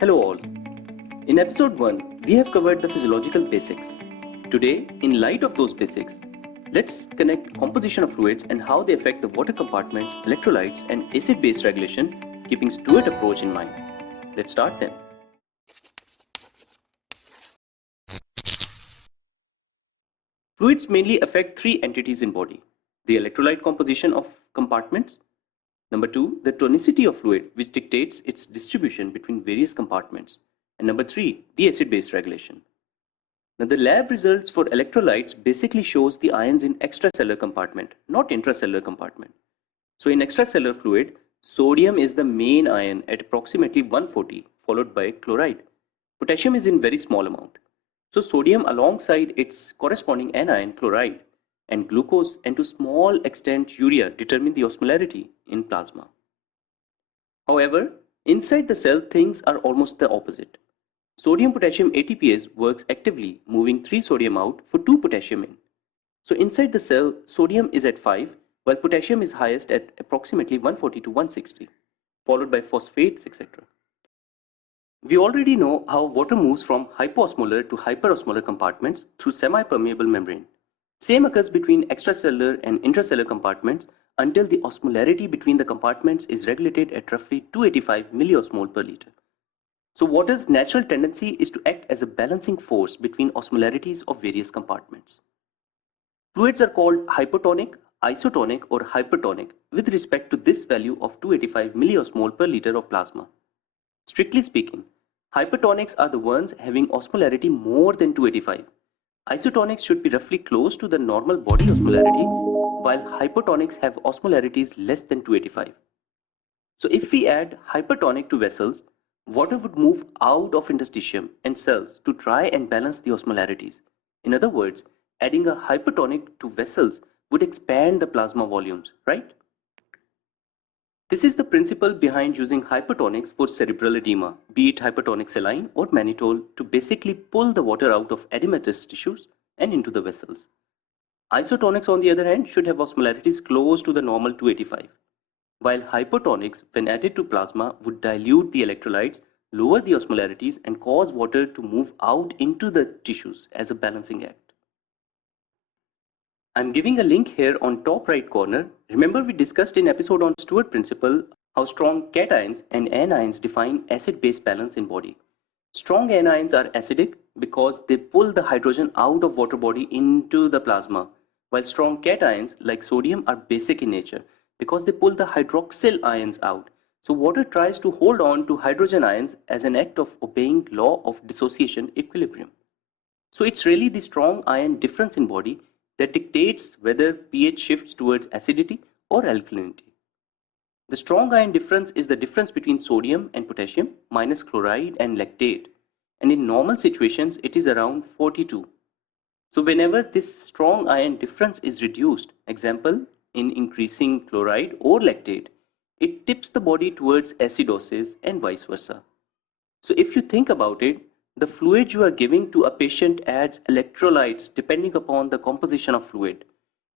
Hello all. In episode 1, we have covered the physiological basics. Today, in light of those basics, let's connect composition of fluids and how they affect the water compartments, electrolytes and acid-base regulation, keeping Stewart approach in mind. Let's start then. Fluids mainly affect three entities in body: the electrolyte composition of compartments, number 2, the tonicity of fluid, which dictates its distribution between various compartments, and number 3, the acid-base regulation. Now the lab results for electrolytes basically shows the ions in extracellular compartment, not intracellular compartment. So in extracellular fluid, sodium is the main ion at approximately 140, followed by chloride. Potassium is in very small amount. So sodium alongside its corresponding anion, chloride, and glucose, and to small extent urea, determine the osmolarity in plasma. However, inside the cell things are almost the opposite. Sodium-potassium ATPase works actively, moving 3 sodium out for 2 potassium in. So inside the cell, sodium is at 5, while potassium is highest at approximately 140 to 160, followed by phosphates, etc. We already know how water moves from hypoosmolar to hyperosmolar compartments through semi-permeable membrane. Same occurs between extracellular and intracellular compartments until the osmolarity between the compartments is regulated at roughly 285 milliosmol per liter. So water's natural tendency is to act as a balancing force between osmolarities of various compartments. Fluids are called hypotonic, isotonic or hypertonic with respect to this value of 285 milliosmol per liter of plasma. Strictly speaking, hypertonics are the ones having osmolarity more than 285. Isotonics should be roughly close to the normal body osmolarity, while hypotonics have osmolarities less than 285. So if we add hypertonic to vessels, water would move out of interstitium and cells to try and balance the osmolarities. In other words, adding a hypertonic to vessels would expand the plasma volumes, right? This is the principle behind using hypertonics for cerebral edema, be it hypertonic saline or mannitol, to basically pull the water out of edematous tissues and into the vessels. Isotonics, on the other hand, should have osmolarities close to the normal 285, while hypotonics, when added to plasma, would dilute the electrolytes, lower the osmolarities, and cause water to move out into the tissues as a balancing act. I'm giving a link here on top right corner. Remember we discussed in episode on Stewart principle how strong cations and anions define acid-base balance in body. Strong anions are acidic because they pull the hydrogen out of water body into the plasma, while strong cations like sodium are basic in nature because they pull the hydroxyl ions out. So water tries to hold on to hydrogen ions as an act of obeying law of dissociation equilibrium. So it's really the strong ion difference in body that dictates whether pH shifts towards acidity or alkalinity. The strong ion difference is the difference between sodium and potassium minus chloride and lactate, and in normal situations it is around 42. So whenever this strong ion difference is reduced, example in increasing chloride or lactate, it tips the body towards acidosis and vice versa. So if you think about it, the fluid you are giving to a patient adds electrolytes depending upon the composition of fluid.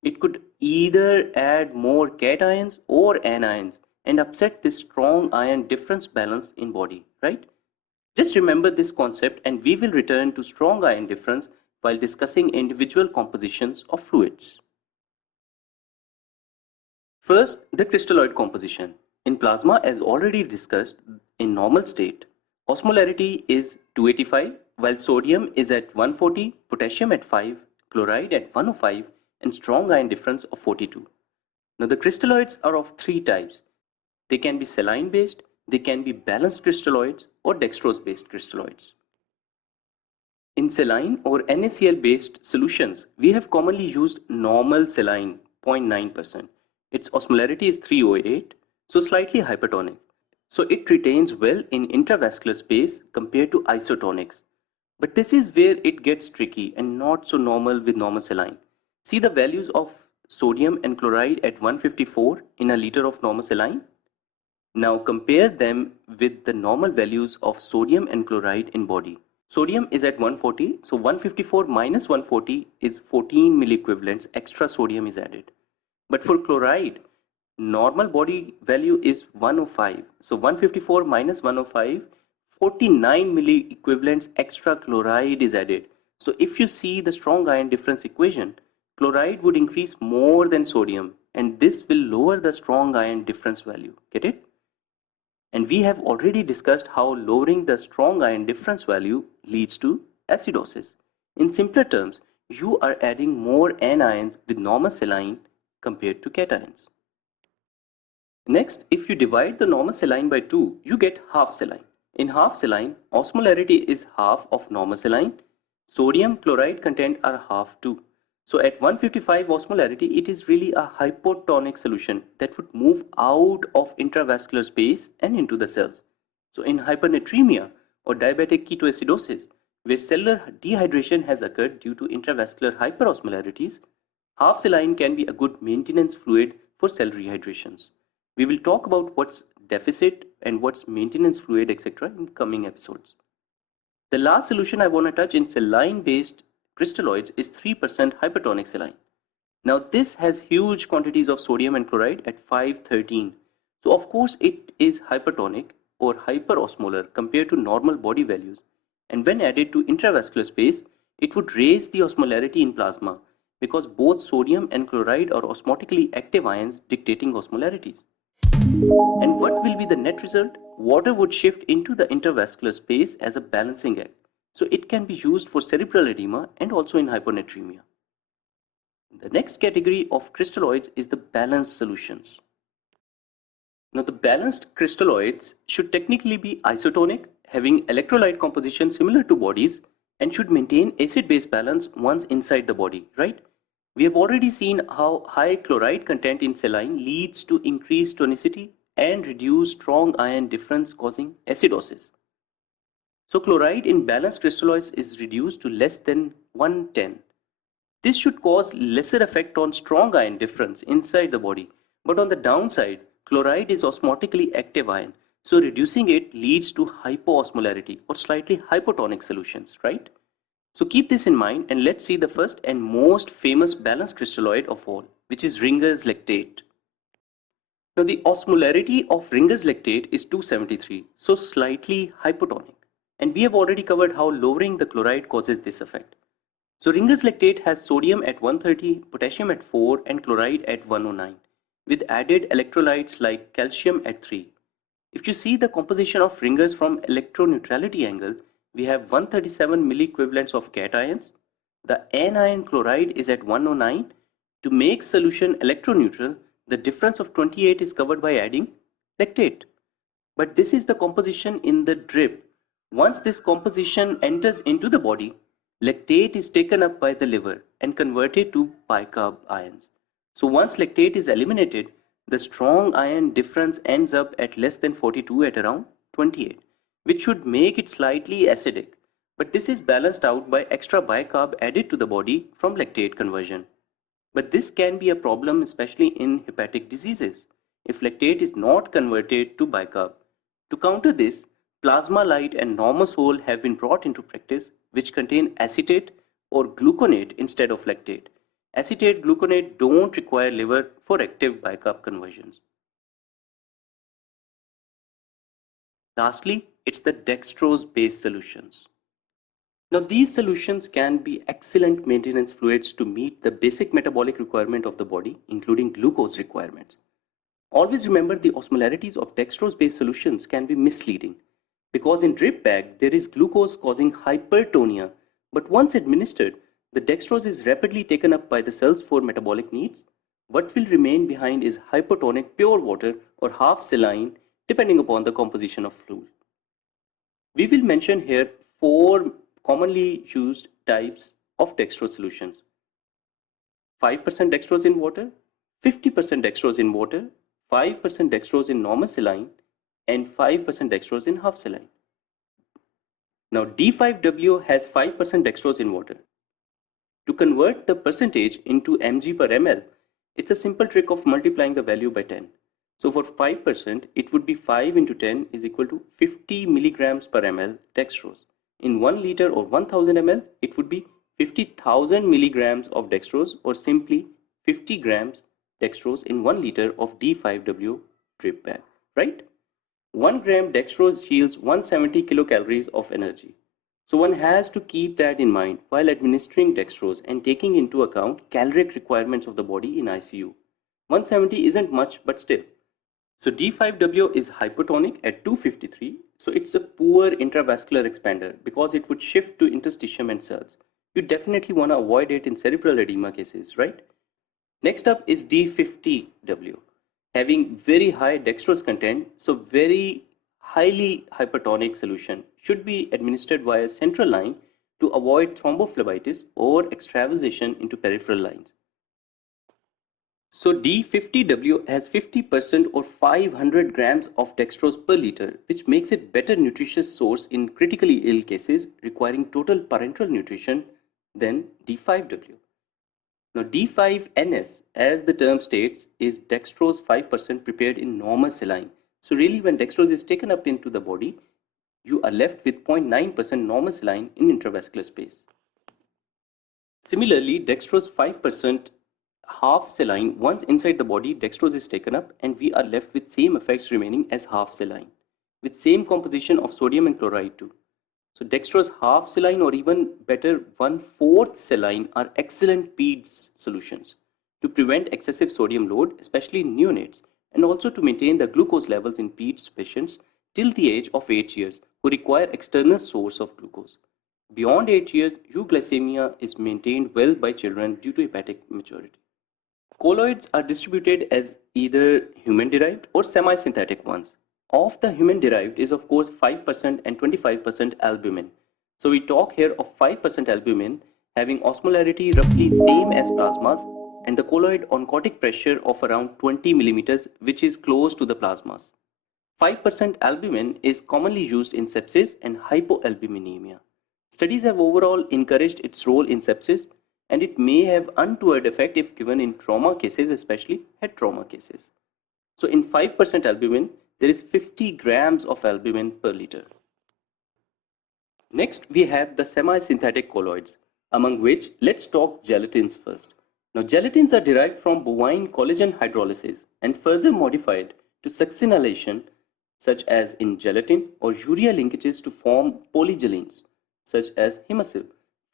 It could either add more cations or anions and upset this strong ion difference balance in body, right? Just remember this concept and we will return to strong ion difference while discussing individual compositions of fluids. First, the crystalloid composition. In plasma, as already discussed, in normal state, osmolarity is 285, while sodium is at 140, potassium at 5, chloride at 105, and strong ion difference of 42. Now the crystalloids are of 3 types. They can be saline based, they can be balanced crystalloids, or dextrose based crystalloids. In saline or NaCl based solutions, we have commonly used normal saline 0.9%. Its osmolarity is 308, so slightly hypertonic. So it retains well in intravascular space compared to isotonics. But this is where it gets tricky and not so normal with normal saline. See the values of sodium and chloride at 154 in a liter of normal saline. Now compare them with the normal values of sodium and chloride in body. Sodium is at 140, so 154 minus 140 is 14 milliequivalents extra sodium is added. But for chloride, normal body value is 105. So 154 minus 105, 49 milliequivalents extra chloride is added. So if you see the strong ion difference equation, chloride would increase more than sodium, and this will lower the strong ion difference value. Get it? And we have already discussed how lowering the strong ion difference value leads to acidosis. In simpler terms, you are adding more anions with normal saline compared to cations. Next, if you divide the normal saline by 2, you get half saline. In half saline, osmolarity is half of normal saline. Sodium chloride content are half too. So at 155 osmolarity, it is really a hypotonic solution that would move out of intravascular space and into the cells. So in hypernatremia or diabetic ketoacidosis, where cellular dehydration has occurred due to intravascular hyperosmolarities, half saline can be a good maintenance fluid for cell rehydrations. We will talk about what's deficit and what's maintenance fluid, etc. in coming episodes. The last solution I want to touch in saline-based crystalloids is 3% hypertonic saline. Now this has huge quantities of sodium and chloride at 513. So of course it is hypertonic or hyperosmolar compared to normal body values. And when added to intravascular space, it would raise the osmolarity in plasma because both sodium and chloride are osmotically active ions dictating osmolarities. And what will be the net result? Water would shift into the intravascular space as a balancing act. So it can be used for cerebral edema and also in hyponatremia. The next category of crystalloids is the balanced solutions. Now the balanced crystalloids should technically be isotonic, having electrolyte composition similar to bodies, and should maintain acid-base balance once inside the body, right? We have already seen how high chloride content in saline leads to increased tonicity and reduced strong ion difference causing acidosis. So chloride in balanced crystalloids is reduced to less than 110. This should cause lesser effect on strong ion difference inside the body, but on the downside, chloride is osmotically active ion, so reducing it leads to hypoosmolarity or slightly hypotonic solutions, right? So keep this in mind and let's see the first and most famous balanced crystalloid of all, which is Ringer's lactate. Now the osmolarity of Ringer's lactate is 273, so slightly hypotonic. And we have already covered how lowering the chloride causes this effect. So Ringer's lactate has sodium at 130, potassium at 4 and chloride at 109 with added electrolytes like calcium at 3. If you see the composition of Ringer's from electroneutrality angle, we have 137 milliequivalents of cations. The anion chloride is at 109. To make solution electroneutral, the difference of 28 is covered by adding lactate. But this is the composition in the drip. Once this composition enters into the body, lactate is taken up by the liver and converted to bicarb ions. So once lactate is eliminated, the strong ion difference ends up at less than 42 at around 28, which should make it slightly acidic. But this is balanced out by extra bicarb added to the body from lactate conversion. But this can be a problem especially in hepatic diseases if lactate is not converted to bicarb. To counter this, Plasmalyte and Normosol have been brought into practice, which contain acetate or gluconate instead of lactate. Acetate, gluconate don't require liver for active bicarb conversions. Lastly, it's the dextrose-based solutions. Now these solutions can be excellent maintenance fluids to meet the basic metabolic requirement of the body, including glucose requirements. Always remember the osmolarities of dextrose-based solutions can be misleading because in drip bag there is glucose causing hypertonia, but once administered, the dextrose is rapidly taken up by the cells for metabolic needs. What will remain behind is hypotonic pure water or half saline depending upon the composition of fluid. We will mention here 4 commonly used types of dextrose solutions. 5% dextrose in water, 50% dextrose in water, 5% dextrose in normal saline, and 5% dextrose in half saline. Now D5W has 5% dextrose in water. To convert the percentage into mg per ml, it's a simple trick of multiplying the value by 10. So for 5%, it would be 5 into 10 is equal to 50 milligrams per ml dextrose. In 1 liter or 1000 ml, it would be 50,000 milligrams of dextrose or simply 50 grams dextrose in 1 liter of D5W drip bag, right? 1 gram dextrose yields 170 kilocalories of energy. So one has to keep that in mind while administering dextrose and taking into account caloric requirements of the body in ICU. 170 isn't much, but still. So D5W is hypotonic at 253. So it's a poor intravascular expander because it would shift to interstitium and cells. You definitely want to avoid it in cerebral edema cases, right? Next up is D50W, having very high dextrose content, so very highly hypertonic solution should be administered via central line to avoid thrombophlebitis or extravasation into peripheral lines. So D50W has 50% or 500 grams of dextrose per liter, which makes it better nutritious source in critically ill cases requiring total parenteral nutrition than D5W. Now D5NS, as the term states, is dextrose 5% prepared in normal saline. So really when dextrose is taken up into the body, you are left with 0.9% normal saline in intravascular space. Similarly, dextrose 5% half saline, once inside the body, dextrose is taken up and we are left with same effects remaining as half saline, with same composition of sodium and chloride too. So dextrose half saline or even better 1/4 saline are excellent PEDS solutions to prevent excessive sodium load, especially in neonates, and also to maintain the glucose levels in PEDS patients till the age of 8 years who require external source of glucose. Beyond 8 years, euglycemia is maintained well by children due to hepatic maturity. Colloids are distributed as either human-derived or semi-synthetic ones. Of the human-derived is of course 5% and 25% albumin. So we talk here of 5% albumin having osmolarity roughly same as plasmas and the colloid oncotic pressure of around 20 millimeters, which is close to the plasmas. 5% albumin is commonly used in sepsis and hypoalbuminemia. Studies have overall encouraged its role in sepsis, and it may have untoward effect if given in trauma cases, especially head trauma cases. So in 5% albumin, there is 50 grams of albumin per liter. Next, we have the semi-synthetic colloids, among which let's talk gelatins first. Now, gelatins are derived from bovine collagen hydrolysis and further modified to succinylation, such as in gelatin or urea linkages to form polygelins, such as Haemeccel.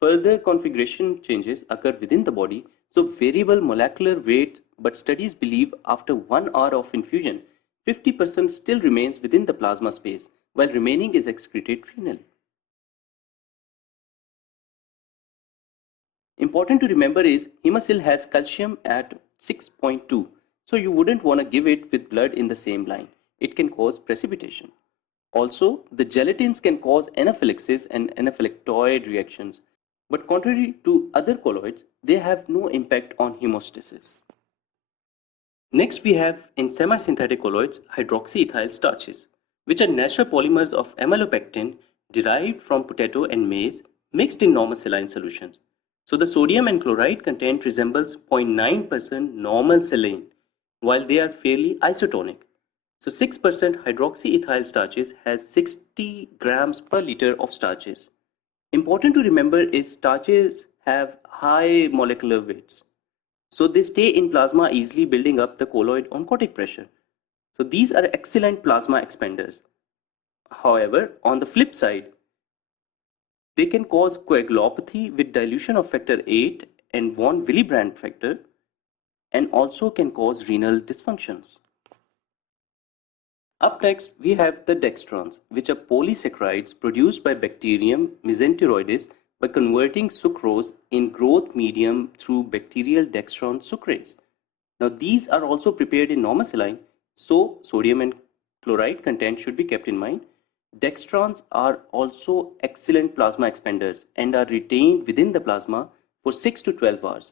Further configuration changes occur within the body, so variable molecular weight, but studies believe after 1 hour of infusion, 50% still remains within the plasma space, while remaining is excreted renally. Important to remember is Haemeccel has calcium at 6.2, so you wouldn't want to give it with blood in the same line. It can cause precipitation. Also, the gelatins can cause anaphylaxis and anaphylactoid reactions, but contrary to other colloids, they have no impact on hemostasis. Next, we have in semi-synthetic colloids HydroxyEthyl starches, which are natural polymers of amylopectin derived from potato and maize mixed in normal saline solutions. So the sodium and chloride content resembles 0.9% normal saline, while they are fairly isotonic. So 6% hydroxyethyl starches has 60 grams per liter of starches. Important to remember is starches have high molecular weights. So they stay in plasma easily, building up the colloid oncotic pressure. So these are excellent plasma expanders. However, on the flip side, they can cause coagulopathy with dilution of factor 8 and von Willebrand factor, and also can cause renal dysfunctions. Up next, we have the dextrans, which are polysaccharides produced by bacterium mesenteroides by converting sucrose in growth medium through bacterial dextran sucrase. Now, these are also prepared in normal saline, so sodium and chloride content should be kept in mind. Dextrans are also excellent plasma expanders and are retained within the plasma for 6 to 12 hours.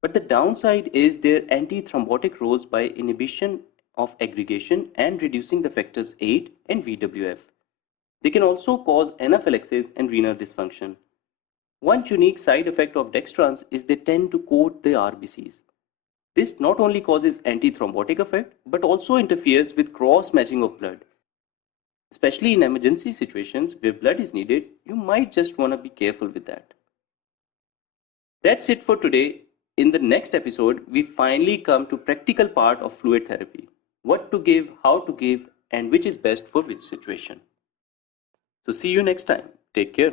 But the downside is their antithrombotic roles by inhibition of aggregation and reducing the factors 8 and VWF. They can also cause anaphylaxis and renal dysfunction. One unique side effect of dextrans is they tend to coat the RBCs. This not only causes antithrombotic effect but also interferes with cross matching of blood. Especially in emergency situations where blood is needed, you might just want to be careful with that. That's it for today. In the next episode, we finally come to practical part of fluid therapy. What to give, how to give, and which is best for which situation. So see you next time. Take care.